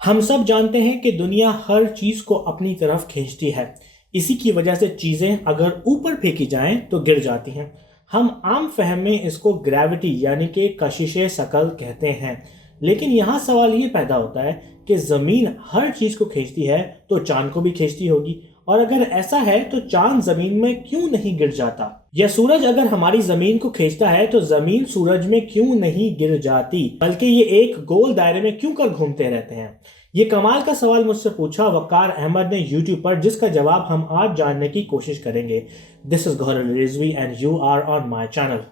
हम सब जानते हैं कि दुनिया हर चीज को अपनी तरफ खींचती है। इसी की वजह से चीजें अगर ऊपर फेंकी जाएं तो गिर जाती हैं। हम आम फहम में इसको ग्रेविटी यानी कि कशिशे शकल कहते हैं। लेकिन यहाँ सवाल ये पैदा होता है कि जमीन हर चीज को खींचती है तो चांद को भी खींचती होगी, और अगर ऐसा है तो चांद जमीन में क्यों नहीं गिर जाता? या सूरज अगर हमारी जमीन को खींचता है तो जमीन सूरज में क्यों नहीं गिर जाती, बल्कि ये एक गोल दायरे में क्यों कर घूमते रहते हैं? ये कमाल का सवाल मुझसे पूछा वकार अहमद ने YouTube पर, जिसका जवाब हम आज जानने की कोशिश करेंगे। This is Gauhar Rizvi and you are on my channel.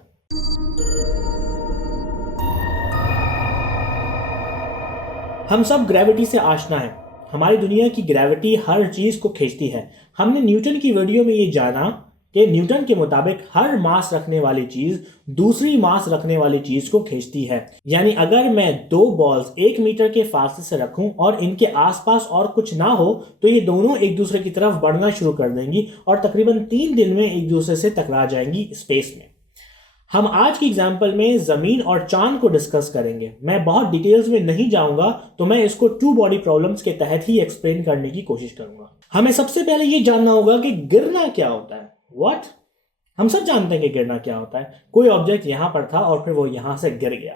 हम सब ग्रेविटी से आशना है। हमारी दुनिया की ग्रेविटी हर चीज को खींचती है। हमने न्यूटन की वीडियो में ये जाना कि न्यूटन के मुताबिक हर मास रखने वाली चीज दूसरी मास रखने वाली चीज को खींचती है। यानी अगर मैं दो बॉल्स 1 मीटर के फासले से रखूं और इनके आसपास और कुछ ना हो तो ये दोनों एक दूसरे की तरफ बढ़ना शुरू कर देंगी और तकरीबन 3 दिन में एक दूसरे से टकरा जाएंगी स्पेस में। हम आज की एग्जाम्पल में जमीन और चांद को डिस्कस करेंगे। मैं बहुत डिटेल्स में नहीं जाऊंगा, तो मैं इसको टू बॉडी प्रॉब्लम्स के तहत ही एक्सप्लेन करने की कोशिश करूंगा। हमें सबसे पहले ये जानना होगा कि गिरना क्या होता है। व्हाट? हम सब जानते हैं कि गिरना क्या होता है। कोई ऑब्जेक्ट यहां पर था और फिर वो यहां से गिर गया।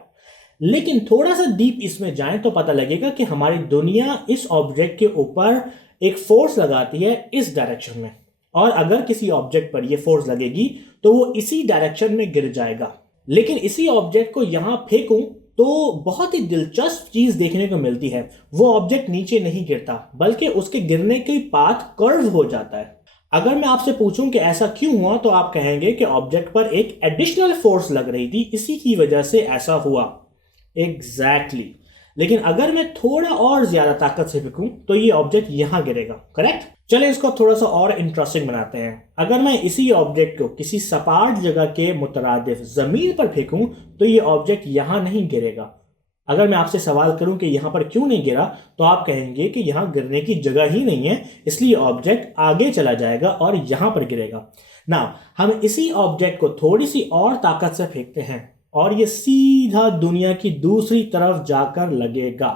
लेकिन थोड़ा सा डीप इसमें जाएं तो पता लगेगा कि हमारी दुनिया इस ऑब्जेक्ट के ऊपर एक फोर्स लगाती है इस डायरेक्शन में, और अगर किसी ऑब्जेक्ट पर यह फोर्स लगेगी तो वो इसी डायरेक्शन में गिर जाएगा। लेकिन इसी ऑब्जेक्ट को यहां फेंकूं तो बहुत ही दिलचस्प चीज देखने को मिलती है। वो ऑब्जेक्ट नीचे नहीं गिरता, बल्कि उसके गिरने की पाथ कर्व हो जाता है। अगर मैं आपसे पूछूं कि ऐसा क्यों हुआ तो आप कहेंगे कि ऑब्जेक्ट पर एक एडिशनल फोर्स लग रही थी, इसी की वजह से ऐसा हुआ। एग्जैक्टली। लेकिन अगर मैं थोड़ा और ज्यादा ताकत से फेंकूं तो ये ऑब्जेक्ट यहां गिरेगा। करेक्ट? चले इसको थोड़ा सा और इंटरेस्टिंग बनाते हैं। अगर मैं इसी ऑब्जेक्ट को किसी सपाट जगह के मुतरादिफ जमीन पर फेंकूं तो ये ऑब्जेक्ट यहां नहीं गिरेगा। अगर मैं आपसे सवाल करूं कि यहां पर क्यों नहीं गिरा तो आप कहेंगे कि यहां गिरने की जगह ही नहीं है, इसलिए ऑब्जेक्ट आगे चला जाएगा और यहां पर गिरेगा ना। हम इसी ऑब्जेक्ट को थोड़ी सी और ताकत से फेंकते हैं और ये सीधा दुनिया की दूसरी तरफ जाकर लगेगा।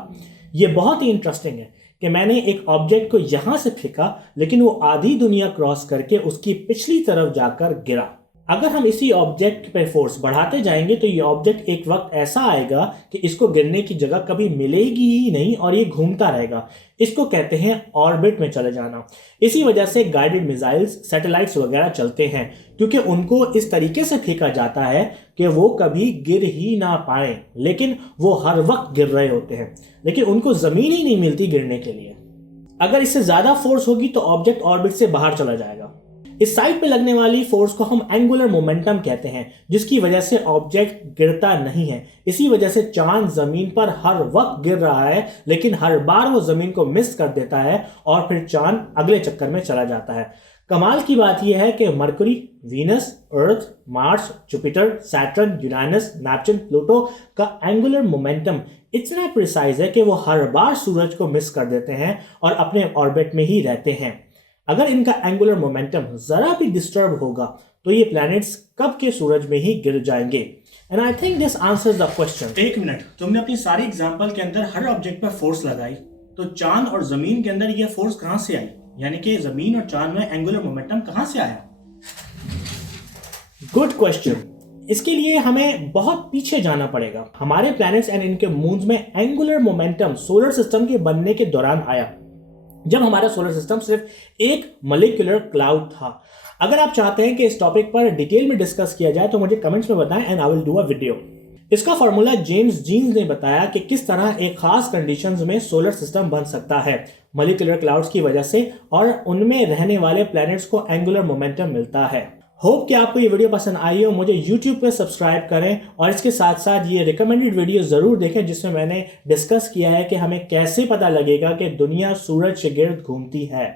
ये बहुत ही इंटरेस्टिंग है कि मैंने एक ऑब्जेक्ट को यहां से फेंका, लेकिन वो आधी दुनिया क्रॉस करके उसकी पिछली तरफ जाकर गिरा। अगर हम इसी ऑब्जेक्ट पे फोर्स बढ़ाते जाएंगे तो ये ऑब्जेक्ट एक वक्त ऐसा आएगा कि इसको गिरने की जगह कभी मिलेगी ही नहीं और ये घूमता रहेगा। इसको कहते हैं ऑर्बिट में चले जाना। इसी वजह से गाइडेड मिसाइल्स, सैटेलाइट्स वगैरह चलते हैं, क्योंकि उनको इस तरीके से फेंका जाता है कि वो कभी गिर ही ना पाए। लेकिन वो हर वक्त गिर रहे होते हैं, लेकिन उनको जमीन ही नहीं मिलती गिरने के लिए। अगर इससे ज्यादा फोर्स होगी तो ऑब्जेक्ट ऑर्बिट से बाहर चला जाएगा। इस साइड पे लगने वाली फोर्स को हम एंगुलर मोमेंटम कहते हैं, जिसकी वजह से ऑब्जेक्ट गिरता नहीं है। इसी वजह से चांद जमीन पर हर वक्त गिर रहा है, लेकिन हर बार वो जमीन को मिस कर देता है और फिर चांद अगले चक्कर में चला जाता है। कमाल की बात यह है कि Mercury, Venus, Earth, Mars, Jupiter, Saturn, Uranus, Neptune, Pluto का एंगुलर मोमेंटम इतना प्रिसाइज है कि वो हर बार सूरज को मिस कर देते हैं और अपने ऑर्बिट में ही रहते हैं। अगर इनका एंगुलर मोमेंटम जरा भी डिस्टर्ब होगा तो ये प्लैनेट्स कब के सूरज में ही गिर जाएंगे। And I think this answers the question. एक मिनट, तुमने अपनी सारी एग्जांपल के अंदर हर ऑब्जेक्ट पर फोर्स लगाई, तो चांद और जमीन के अंदर ये फोर्स कहां से आई? यानी कि जमीन और चांद में एंगुलर मोमेंटम कहां से आया? Good question. इसके लिए हमें बहुत पीछे जाना पड़ेगा। हमारे प्लैनेट्स एंड इनके मून्स में एंगुलर मोमेंटम सोलर सिस्टम के बनने के दौरान आया, जब हमारा सोलर सिस्टम सिर्फ एक मॉलिक्यूलर क्लाउड था। अगर आप चाहते हैं कि इस टॉपिक पर डिटेल में डिस्कस किया जाए तो मुझे कमेंट्स में बताएं and I will do a video. इसका फॉर्मूला जेम्स जीन्स ने बताया कि किस तरह एक खास कंडीशंस में सोलर सिस्टम बन सकता है मॉलिक्यूलर क्लाउड्स की वजह से, और उनमें रहने वाले प्लैनेट्स को एंगुलर मोमेंटम मिलता है। होप कि आपको ये वीडियो पसंद आई हो। मुझे YouTube पे सब्सक्राइब करें और इसके साथ साथ ये रिकमेंडेड वीडियो जरूर देखें जिसमें मैंने डिस्कस किया है कि हमें कैसे पता लगेगा कि दुनिया सूरज के गिर्द घूमती है।